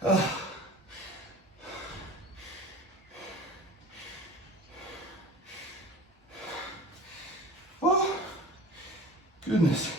Oh, goodness.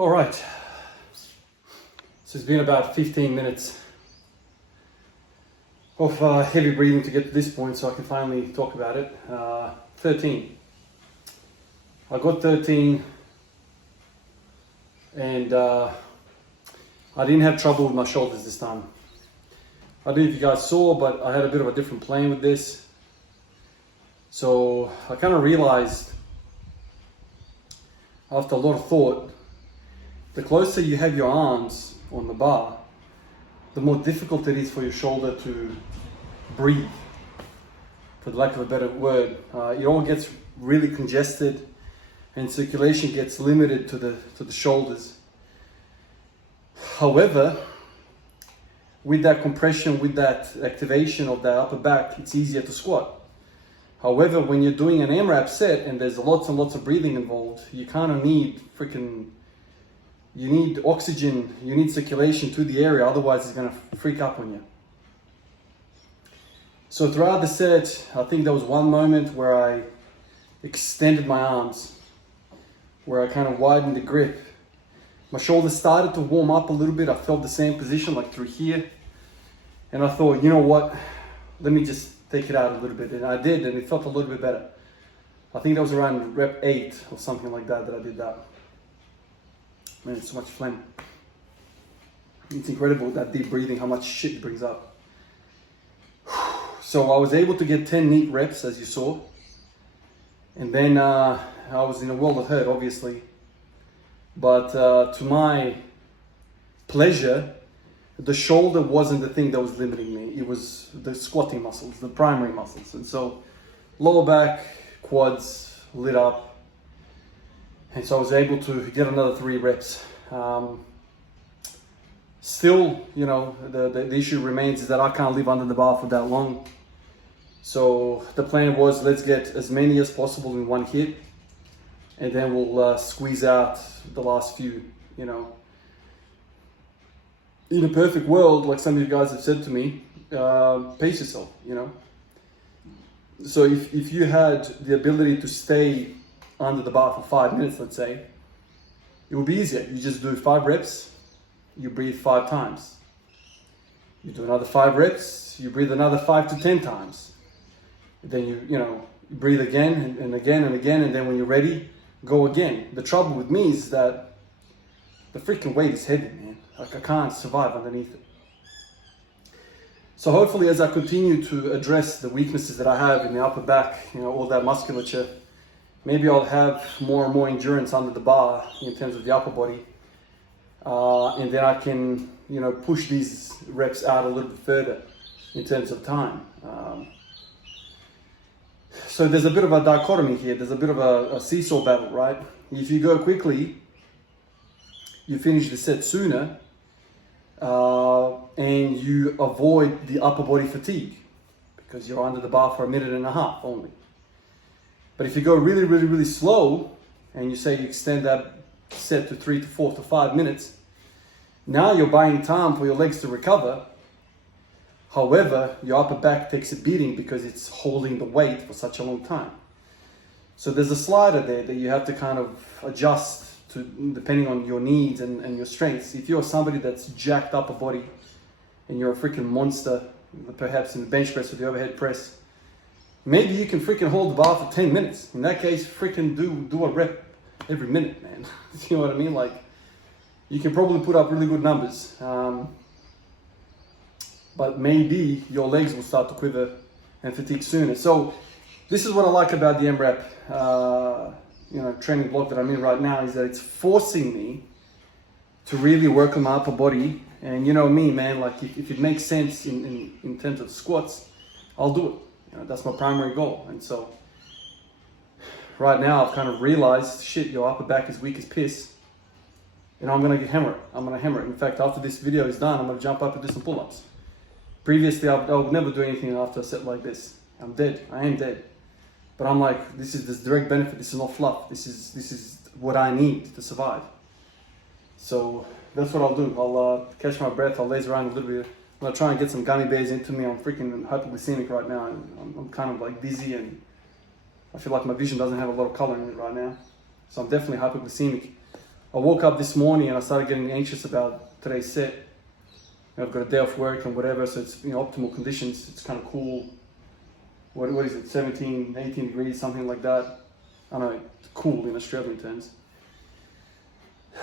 All right, so it's been about 15 minutes of heavy breathing to get to this point so I can finally talk about it. 13. I got 13 and I didn't have trouble with my shoulders this time. I don't know if you guys saw, but I had a bit of a different plan with this. So I kind of realized after a lot of thought, the closer you have your arms on the bar, the more difficult it is for your shoulder to breathe, for the lack of a better word. It all gets really congested and circulation gets limited to the shoulders. However, with that compression, with that activation of the upper back, it's easier to squat. However, when you're doing an AMRAP set and there's lots and lots of breathing involved, you kind of need you need oxygen, you need circulation to the area, otherwise it's gonna freak up on you. So throughout the set, I think there was one moment where I extended my arms, where I kind of widened the grip. My shoulders started to warm up a little bit. I felt the same position like through here. And I thought, you know what, let me just take it out a little bit. And I did, and it felt a little bit better. I think that was around rep 8 or something like that I did that. Man, it's so much phlegm. It's incredible, that deep breathing, how much shit it brings up. So I was able to get 10 neat reps, as you saw. And then I was in a world of hurt, obviously. But to my pleasure, the shoulder wasn't the thing that was limiting me. It was the squatting muscles, the primary muscles. And so lower back, quads lit up. And so I was able to get another 3 reps. Still, you know, the issue remains is that I can't live under the bar for that long. So the plan was, let's get as many as possible in one hit. And then we'll squeeze out the last few, you know. In a perfect world, like some of you guys have said to me, pace yourself, you know. So if you had the ability to stay under the bar for 5 minutes, let's say, it would be easier. You just do 5 reps, you breathe 5 times. You do another 5 reps, you breathe another 5 to 10 times. Then you breathe again and again and again, and then when you're ready, go again. The trouble with me is that the freaking weight is heavy, man. Like, I can't survive underneath it. So hopefully, as I continue to address the weaknesses that I have in the upper back, you know, all that musculature, maybe I'll have more and more endurance under the bar in terms of the upper body. And then I can, you know, push these reps out a little bit further in terms of time. So there's a bit of a dichotomy here. There's a bit of a seesaw battle, right? If you go quickly, you finish the set sooner, and you avoid the upper body fatigue because you're under the bar for 1.5 minutes only. But if you go really, really, really slow, and you say you extend that set to 3 to 4 to 5 minutes, now you're buying time for your legs to recover. However, your upper back takes a beating because it's holding the weight for such a long time. So there's a slider there that you have to kind of adjust to depending on your needs and your strengths. If you're somebody that's jacked upper body and you're a freaking monster, perhaps in the bench press or the overhead press, maybe you can freaking hold the bar for 10 minutes. In that case, freaking do a rep every minute, man. You know what I mean? Like, you can probably put up really good numbers. But maybe your legs will start to quiver and fatigue sooner. So this is what I like about the MRAP training block that I'm in right now, is that it's forcing me to really work on my upper body. And you know me, man, like if it makes sense in terms of squats, I'll do it. You know, that's my primary goal. And so right now I've kind of realized, shit, your upper back is weak as piss. I'm gonna hammer it. I'm gonna hammer it. In fact, after this video is done, I'm gonna jump up and do some pull-ups. Previously, I would never do anything after a set like this. I'm dead. I am dead. But I'm like, this is this direct benefit. This is not fluff. This is what I need to survive. So that's what I'll do. I'll catch my breath. I'll laze around a little bit. I'm gonna try and get some gummy bears into me. I'm freaking hypoglycemic right now, and I'm kind of like dizzy, and I feel like my vision doesn't have a lot of color in it right now. So I'm definitely hypoglycemic. I woke up this morning and I started getting anxious about today's set. I've got a day off work and whatever, so it's optimal conditions. It's kind of cool. What is it? 17, 18 degrees, something like that. I know, cool in Australian terms.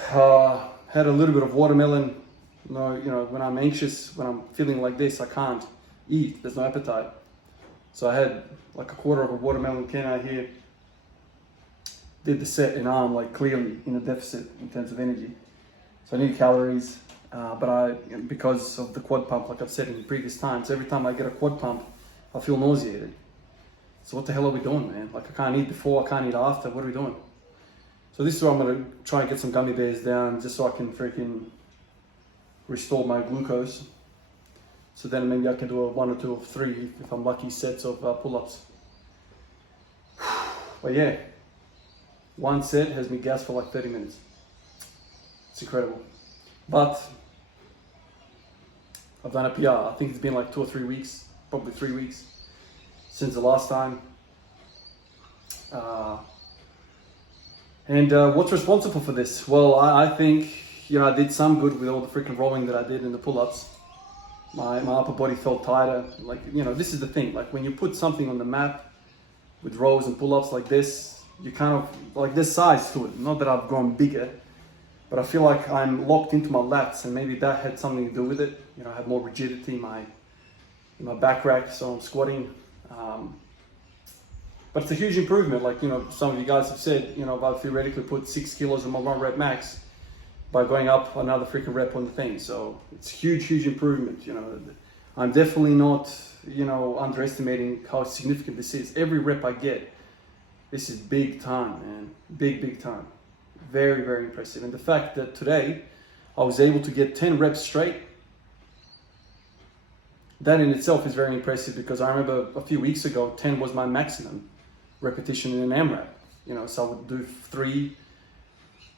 Had a little bit of watermelon. When I'm anxious, when I'm feeling like this, I can't eat. There's no appetite. So I had like a quarter of a watermelon can out here. Did the set and I'm like clearly in a deficit in terms of energy. So I need calories, but because of the quad pump, like I've said in previous times, every time I get a quad pump, I feel nauseated. So what the hell are we doing, man? Like I can't eat before, I can't eat after. What are we doing? So this is where I'm gonna try and get some gummy bears down just so I can freaking restore my glucose. So then maybe I can do a 1 or 2 or 3, if I'm lucky, sets of pull-ups. But yeah, one set has me gassed for like 30 minutes. It's incredible. But I've done a PR. I think it's been like 2 or 3 weeks, probably 3 weeks since the last time. What's responsible for this? Well, I think, I did some good with all the freaking rolling that I did in the pull-ups. My upper body felt tighter. Like, this is the thing. Like when you put something on the map with rows and pull-ups like this, you kind of, like there's size to it. Not that I've grown bigger, but I feel like I'm locked into my lats, and maybe that had something to do with it. I had more rigidity in my back rack, so I'm squatting. But it's a huge improvement. Like, some of you guys have said, I've theoretically put 6 kilos on my 1 rep max by going up another freaking rep on the thing. So it's huge improvement. I'm definitely not, underestimating how significant this is. Every rep I get, this is big time, man. Big time. Very, very impressive. And the fact that today I was able to get 10 reps straight, that in itself is very impressive, because I remember a few weeks ago, 10 was my maximum repetition in an AMRAP. So I would do 3,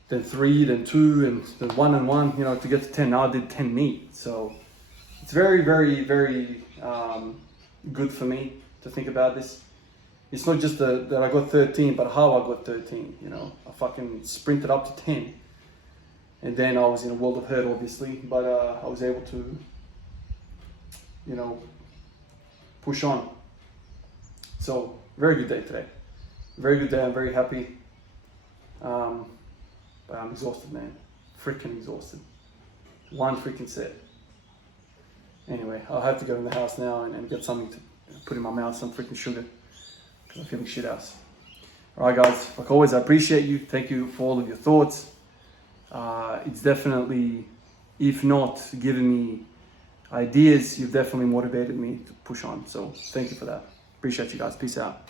then 3, then 2, and then 1 and 1, to get to 10. Now I did 10 neat. So it's very, very, very good for me to think about this. It's not just that I got 13, but how I got 13, I fucking sprinted up to 10. And then I was in a world of hurt, obviously, but I was able to, push on. So, very good day today. Very good day, I'm very happy. But I'm exhausted, man. Freaking exhausted. One freaking set. Anyway, I'll have to go in the house now and get something to put in my mouth, some freaking sugar. I'm feeling shit ass. Alright guys, like always, I appreciate you. Thank you for all of your thoughts. It's definitely, if not giving me ideas, you've definitely motivated me to push on. So thank you for that. Appreciate you guys. Peace out.